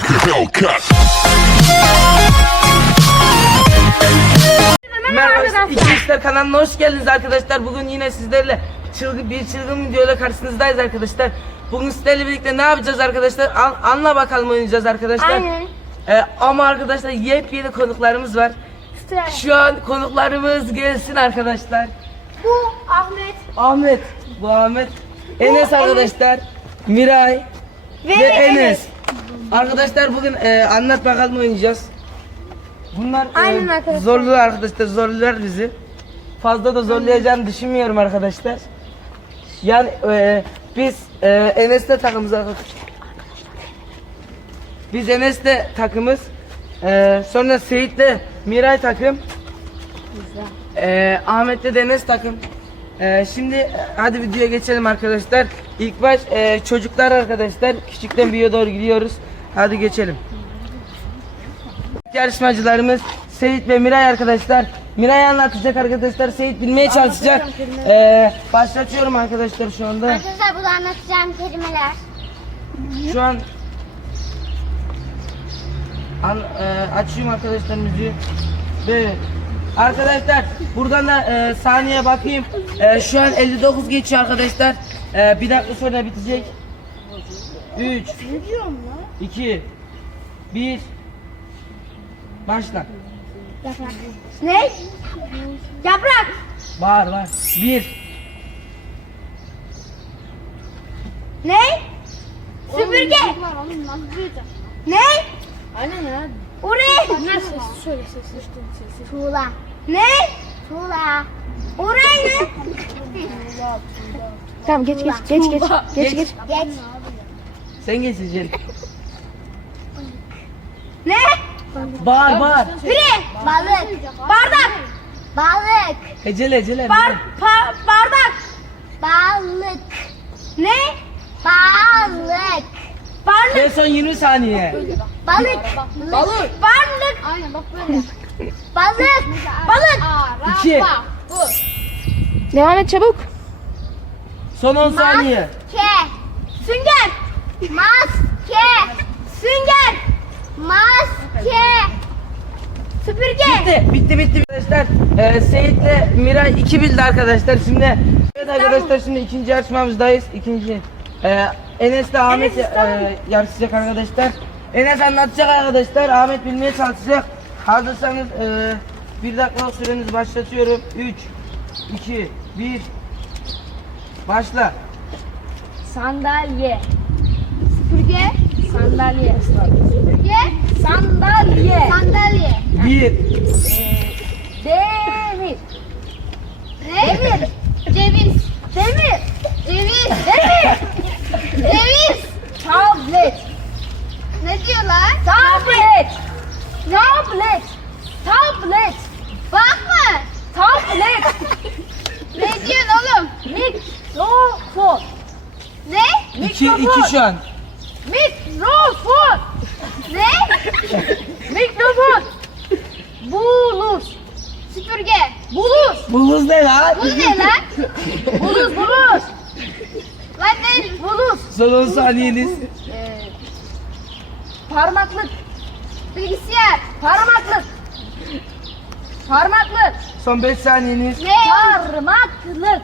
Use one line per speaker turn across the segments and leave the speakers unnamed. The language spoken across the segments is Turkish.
like a Hellcat.
Merhaba, İki İşler kanalına hoş geldiniz arkadaşlar. Bugün yine sizlerle çılgın bir çılgın videoyla karşınızdayız arkadaşlar. Bugün sizlerle birlikte ne yapacağız arkadaşlar? An, anla bakalım oynayacağız arkadaşlar.
Aynen.
Ee, ama arkadaşlar yepyeni konuklarımız var. Şu an konuklarımız gelsin arkadaşlar.
Bu Ahmet
Ahmet, bu Ahmet. Enes arkadaşlar. Miray
ve,
ve Enes. Arkadaşlar bugün e, anlat bakalım oynayacağız. Bunlar e,
Aynen arkadaşlar.
zorluyor arkadaşlar, zorluyor bizi. Fazla da zorlayacağını düşünmüyorum arkadaşlar. Yani e, biz e, Enes'le takımız arkadaşlar. Biz Enes'le takımız. E, sonra Seyit'le Miray takım. E, Ahmet'le de Enes takım. E, şimdi e, hadi videoya geçelim arkadaşlar. İlk baş e, çocuklar arkadaşlar. Küçükten büyüğe doğru gidiyoruz. Hadi geçelim. Yarışmacılarımız Seyit ve Miray arkadaşlar. Miray anlatacak arkadaşlar. Seyit bilmeye çalışacak. E, başlatıyorum arkadaşlar şu anda.
Arkadaşlar bu da anlatacağım kelimeler.
Şu an an, e, açıyorum arkadaşlar müziği. Böyle. Arkadaşlar buradan da e, saniye bakayım. E, şu an 59 geçiyor arkadaşlar. E, bir dakika sonra bitecek. 3 2 1 Başla.
Yaprak. Ne? Yaprak.
Bağır var. 1
Ne? Süpürge. Ne?
Aynen ya.
O ne?
Nasıl? Söyle sesli sesli.
Tuğla. Ne? Tuğla. O ne?
Tamam geç geç geç geç. Geç geç.
Geç.
Sen geçeceksin. Bağır bağır.
Pire. Balık. Bardak. Balık.
Ecele ecele.
Bar, pa, bardak. Balık. Ne? Balık. Balık.
En son 20 saniye.
Balık. Balık. Balık.
Aynen bak böyle.
Balık. Balık.
2
Devam et çabuk.
Son 10 saniye.
Maske. Sünger. Maske. Sünger. Maske. Süpürge.
Bitti, bitti, bitti arkadaşlar. Ee, Seyit'le Miray iki bildi arkadaşlar. Şimdi evet arkadaşlar şimdi ikinci yarışmamızdayız. İkinci. Ee, Enes de Ahmet e, yarışacak arkadaşlar. Enes anlatacak arkadaşlar. Ahmet bilmeye çalışacak. Hazırsanız e, bir dakika sürenizi başlatıyorum. 3, 2, 1 Başla.
Sandalye.
Süpürge.
Sandalye.
Süpürge.
Sandalye.
Sandalye.
1
Demir.
Demir. Ceviz. Demir. Ceviz. Demir. Ceviz.
Tablet.
Ne diyorlar?
Tablet. Tablet. Tablet.
Bakma.
Tablet.
Ne diyorsun oğlum?
Mikrofon.
Ne?
2 2 şu an.
Mikrofon. Mikrofon. Buluz.
Süpürge.
Buluz.
Bu hız ne lan?
Bu ne lan?
Buluz buluz.
Lan ne?
Buluz.
Son 10 saniyeniz.
Ee, parmaklık.
Bilgisayar.
Parmaklık. Parmaklık.
Son 5 saniyeniz.
Ne?
Parmaklık.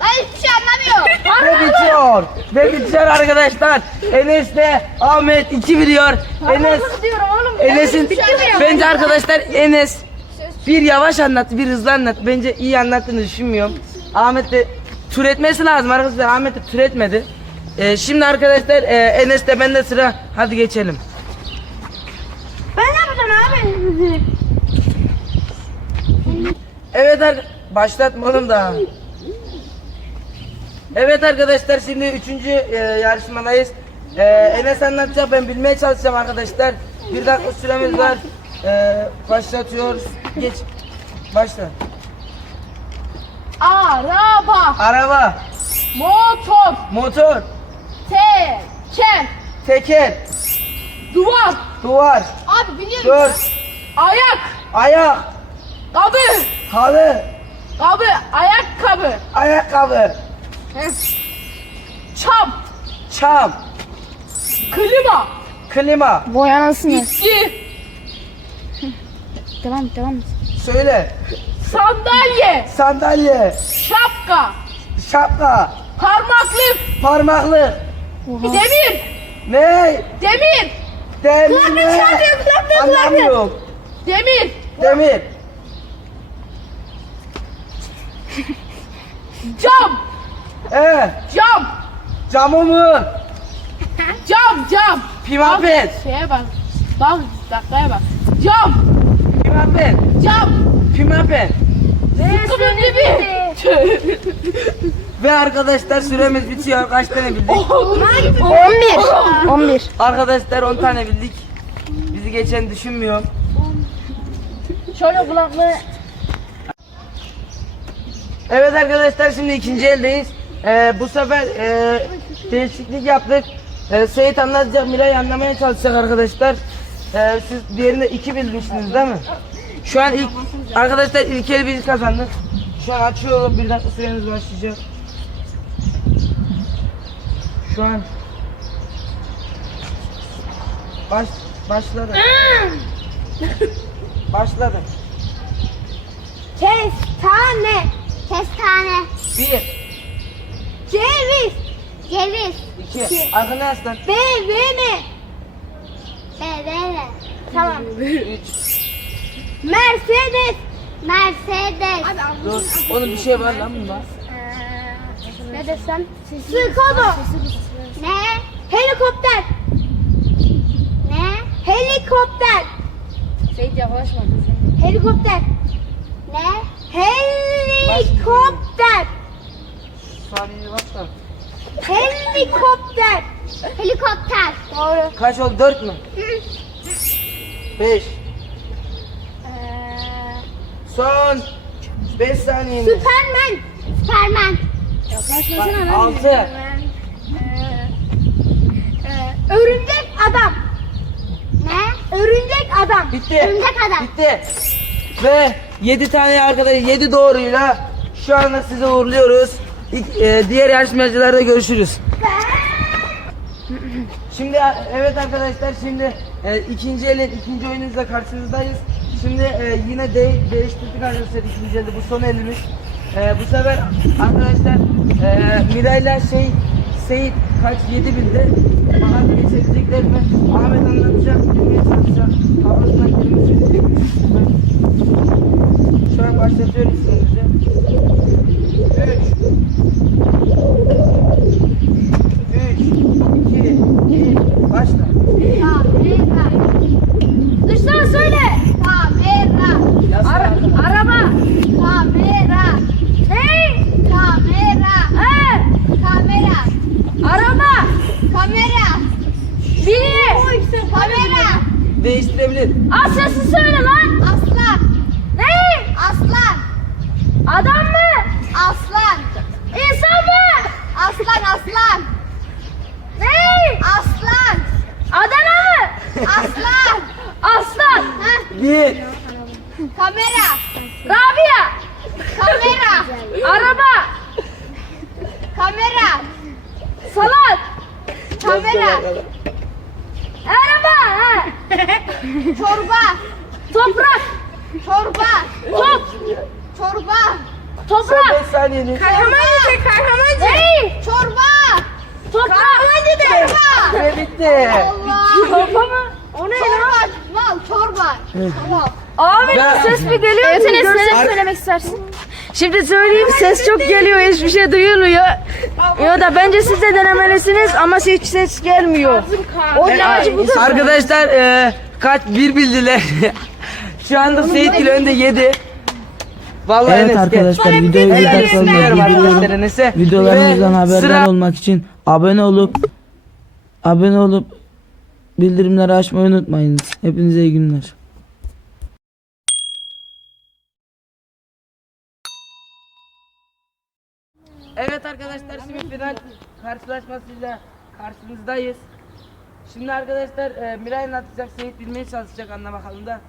Lan hiçbir şey anlamıyorum.
Ve bitiyor. Ve bitiyor arkadaşlar. Enes de Ahmet 2 biliyor. Enes
diyorum oğlum.
Enes'in
ya?
bence arkadaşlar Enes bir yavaş anlattı, bir hızlı anlattı. Bence iyi anlattığını düşünmüyorum. Ahmet de türetmesi lazım arkadaşlar. Ahmet de türetmedi. Ee, şimdi arkadaşlar e, Enes de bende sıra. Hadi geçelim.
Ben ne yapacağım abi?
Evet ar- başlatma oğlum daha. Evet arkadaşlar şimdi üçüncü e, yarışmadayız. E, Enes anlatacak ben bilmeye çalışacağım arkadaşlar. Bir dakika süremiz var. E, başlatıyoruz. Geç. Başla.
Araba.
Araba,
Motor.
motor,
Teker.
teker,
Duvar.
duvar,
Abi biliyorum.
dört,
Ayak.
ayak,
Kabı.
halı,
Kabı. Ayakkabı.
ayakkabı,
Çam.
çam,
Klima.
Klima.
Vay anasını.
İki.
Devam devam et.
Söyle.
Sandalye.
Sandalye.
Şapka.
Şapka.
Parmaklık.
Parmaklık.
Demir.
Ne?
Demir.
Demir.
çalıyor, kulaklık,
Anlamıyorum.
Demir.
Demir.
Cam.
Ee,
Cam.
camı mı?
Cam. Cam.
Pimapen.
Bak, Şeye bak. Bak dakikaya bak. Cam.
Pimapen.
Cam.
Pimapen.
Sıkımın dibi.
Ve arkadaşlar süremiz bitiyor. Kaç tane bildik?
11. 11.
Arkadaşlar 10 tane bildik. Bizi geçen düşünmüyorum.
Şöyle kulaklığı.
Evet arkadaşlar şimdi ikinci eldeyiz. Ee, bu sefer e, değişiklik yaptık. Ee, Seyit anlatacak, Miray anlamaya çalışacak arkadaşlar. Ee, siz diğerinde iki bilmişsiniz değil mi? Şu an ilk arkadaşlar ilk eli biz kazandık. Şu an açıyorum bir dakika süreniz başlayacak. Şu an baş başladı. başladı.
Kestane. Kestane.
Bir,
Ceviz. Ceviz.
iki, arkana yaslan.
BVM. BVM. Tamam.
Üç,
Mercedes. Mercedes.
Dur. Onun bir şey var lan bunda.
Ne desem? Skoda. Ne? Helikopter. Ne? Helikopter.
Seyit yaklaşma.
Helikopter. Ne? Helikopter.
Saniye bak da.
Helikopter. Helikopter. Doğru.
Kaç oldu? Dört mü? Beş. Son. Beş saniye.
Süpermen. Süpermen.
Bak, altı.
Örümcek adam. Ne? Örümcek adam.
Bitti.
Örümcek adam.
Bitti. Ve yedi tane arkadaş yedi doğruyla şu anda sizi uğurluyoruz. E, diğer yarışmacılarda görüşürüz. Şimdi evet arkadaşlar şimdi e, ikinci elin ikinci oyunumuzla karşınızdayız. Şimdi e, yine de, değiştirdik arkadaşlar ikinci elde bu son elimiz. E, bu sefer arkadaşlar e, Miray'la şey Seyit kaç yedi bildi. Bakalım geçebilecekler mi? Ahmet anlatacak, bilmeye çalışacak. Kafasından kelime söyleyecek. Şu an başlatıyorum size. Üç. Üç, iki, bir, başla.
Kamera. Dıştan söyle. Kamera.
Yaz
Ara- Toprak.
Sen
5
saniyeni. Kahraman
dede, kahraman. Hey. Çorba. Toprak. Kahraman dede. Çorba.
Ve bitti.
Allah. Çorba mı? O ne çorba. lan? Çorba. Tamam.
Abi
ben...
ses mi geliyor? Evet,
Enes neler söylemek istersin?
Şimdi söyleyeyim ses çok geliyor hiçbir şey duyulmuyor. Ya da bence siz de denemelisiniz ama hiç ses gelmiyor. O
Arkadaşlar e, kaç bir bildiler. Şu anda Seyit Gül önde 7. Vallahi
Evet
Enes gel.
arkadaşlar videoyu bir dakika
arkadaşlar
bitiriyorum.
Enes'e.
Videolarımızdan haberdar
sıra-
olmak için abone olup abone olup bildirimleri açmayı unutmayınız. Hepinize iyi günler.
Evet arkadaşlar şimdi final karşılaşmasıyla karşınızdayız. Şimdi arkadaşlar e, Miray anlatacak, Seyit bilmeye çalışacak anla bakalım da.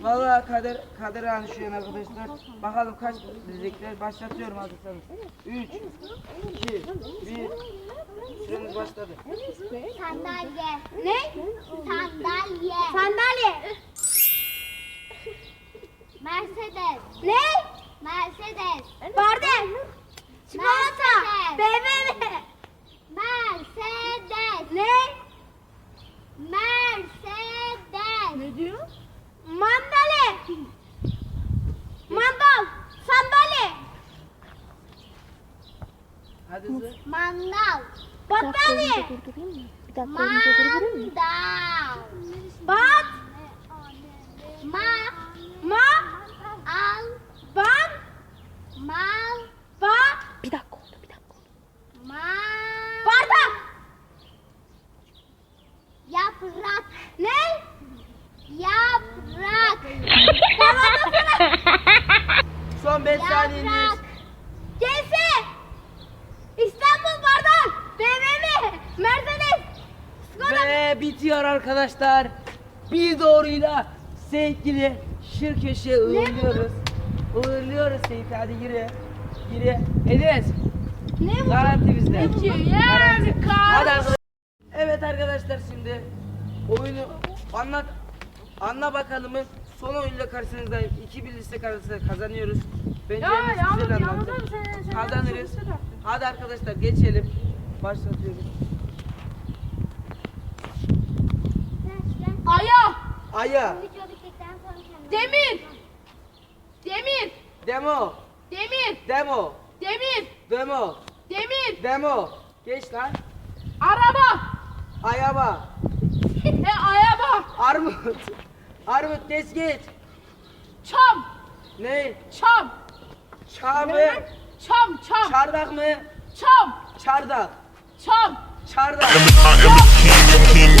Vallahi kader kader anı şu an arkadaşlar. Bakalım kaç bilecekler. Başlatıyorum hazırsanız. 3 2 1 Süremiz başladı.
Sandalye. Ne? Sandalye. Sandalye. Mercedes. Ne? Mercedes. Bardem. Çikolata. BMW. Mercedes. Ne? Mercedes. Ne diyor? Mandale. Mandal. Sandalye.
Hadi hızlı.
Mandal. Battaniye. Mandal. Bat. Ma. Ma. Al. Ban. Mal. Ba. Bir dakika oldu bir dakika oldu. Ma. Bardak. Yaprak. Ne? Yaprak.
Son 5 saniyeniz.
Yaprak. Gelse. İstanbul bardak. BMW. Mercedes. Skoda.
Ve bitiyor arkadaşlar. Bir doğruyla Seyitgil'i şir köşeye uğurluyoruz. Uğurluyoruz Seyit'i hadi yürü. Yürü. Enes.
Ne bu?
Garanti bizde.
Yani
Hadi arkadaşlar. Evet arkadaşlar şimdi oyunu anlat anla bakalımın son oyunla karşınızdayım. İki birlikte karşınızda kazanıyoruz. Bence
Ya yalnız yalnız abi sen sen
Kazanırız.
sen-
Hadi arkadaşlar geçelim. Başlatıyoruz.
Aya. Demir. Demir.
Demo.
Demir.
Demo.
Demir.
Demo.
Demir.
Demo. Geç lan.
Araba.
Ayaba.
E araba.
Armut. Armut geç geç.
Çam.
Ne?
Çam.
Çağ mı?
Çam. Çam.
Çardak mı?
Çam.
Çardak.
Çam.
Çardak.
I am the king,